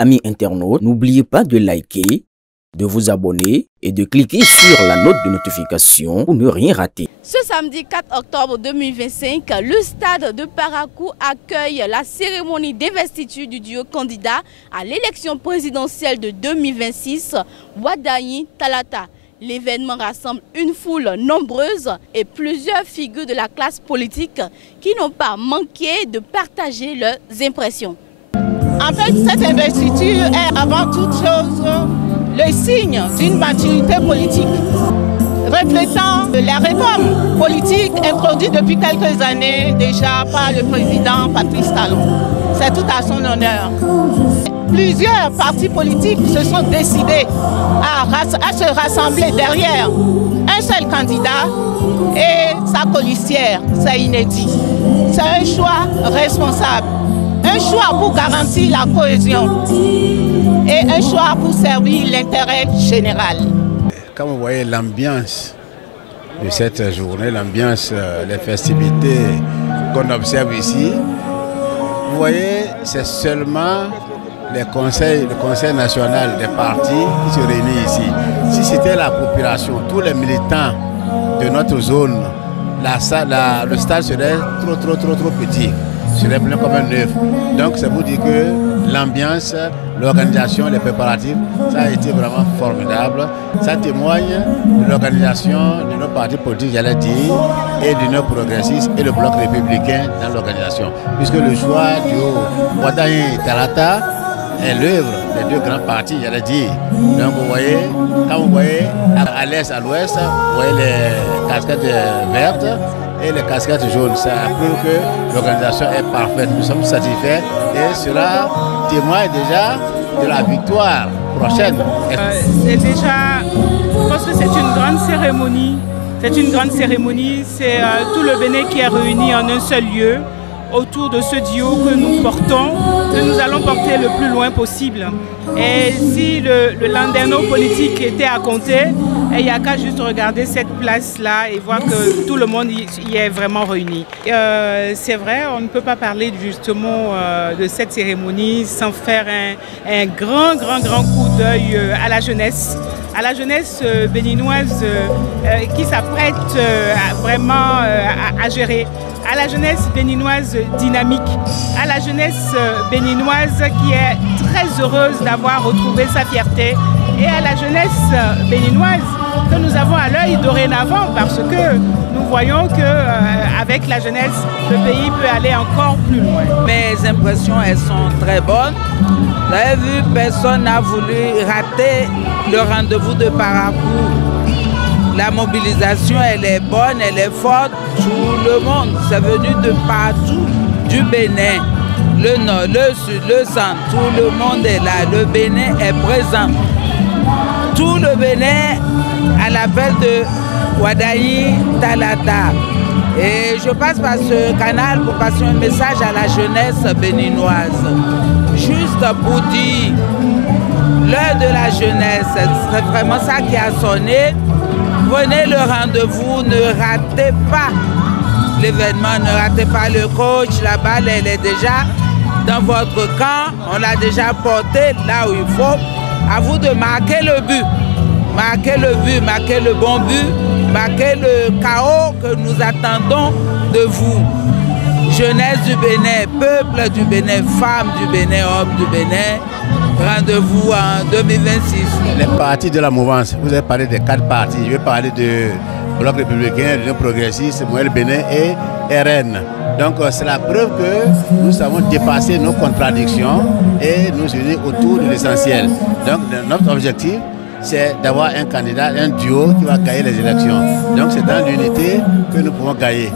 amis internautes, n'oubliez pas de liker, de vous abonner et de cliquer sur la note de notification pour ne rien rater. Ce samedi 4 octobre 2025, le stade de Parakou accueille la cérémonie d'investiture du duo candidat à l'élection présidentielle de 2026, Wadayi Talata. L'événement rassemble une foule nombreuse et plusieurs figures de la classe politique qui n'ont pas manqué de partager leurs impressions. En fait, cette investiture est avant toute chose le signe d'une maturité politique, reflétant la réforme politique introduite depuis quelques années déjà par le président Patrice Talon. C'est tout à son honneur. Plusieurs partis politiques se sont décidés à se rassembler derrière un seul candidat et sa colistière. C'est inédit. C'est un choix responsable, un choix pour garantir la cohésion et un choix pour servir l'intérêt général. Quand vous voyez l'ambiance de cette journée, l'ambiance, les festivités qu'on observe ici, vous voyez, c'est seulement le conseil national des partis qui se réunit ici. Si c'était la population, tous les militants de notre zone, le stade serait trop petit, serait plein comme un œuf. Donc c'est pour dire que l'ambiance, l'organisation, les préparatifs, ça a été vraiment formidable. Ça témoigne de l'organisation de nos partis politiques, j'allais dire, et de nos progressistes et le bloc républicain dans l'organisation. Puisque le choix du Wadayi Talata est l'œuvre des deux grands partis, j'allais dire. Donc vous voyez, quand vous voyez à l'est, à l'ouest, vous voyez les casquettes vertes et les casquettes jaunes. Ça prouve que l'organisation est parfaite. Nous sommes satisfaits et cela témoigne déjà de la victoire prochaine. C'est déjà, je pense que c'est une grande cérémonie. C'est une grande cérémonie. C'est tout le Bénin qui est réuni en un seul lieu autour de ce duo que nous portons, que nous allons porter le plus loin possible. Et si le landerneau politique était à compter, il n'y a qu'à juste regarder cette place-là et voir que tout le monde y est vraiment réuni. C'est vrai, on ne peut pas parler justement de cette cérémonie sans faire un grand coup d'œil à la jeunesse béninoise qui s'apprête vraiment à gérer, à la jeunesse béninoise dynamique, à la jeunesse béninoise qui est très heureuse d'avoir retrouvé sa fierté et à la jeunesse béninoise que nous avons à l'œil dorénavant parce que nous voyons qu'avec la jeunesse, le pays peut aller encore plus loin. Mes impressions, elles sont très bonnes. Vous avez vu, personne n'a voulu rater le rendez-vous de Parakou. La mobilisation, elle est bonne, elle est forte. Tout le monde, c'est venu de partout du Bénin. Le nord, le sud, le centre, tout le monde est là. Le Bénin est présent. Tout le Bénin à l'appel de Wadayi Talata. Et je passe par ce canal pour passer un message à la jeunesse béninoise. Juste pour dire, l'heure de la jeunesse, c'est vraiment ça qui a sonné. Prenez le rendez-vous, ne ratez pas l'événement, ne ratez pas le coach. La balle, elle est déjà dans votre camp. On l'a déjà portée là où il faut. À vous de marquer le but. Marquer le but, marquer le bon but, marquer le chaos que nous attendons de vous. Jeunesse du Bénin, peuple du Bénin, femmes du Bénin, hommes du Bénin, rendez-vous en 2026. Les partis de la mouvance, vous avez parlé des 4 partis, je vais parler de Bloc républicain, l'Union progressiste, Moël Bénin et RN. Donc c'est la preuve que nous savons dépasser nos contradictions et nous unir autour de l'essentiel. Donc notre objectif, c'est d'avoir un candidat, un duo qui va gagner les élections. Donc c'est dans l'unité que nous pouvons gagner.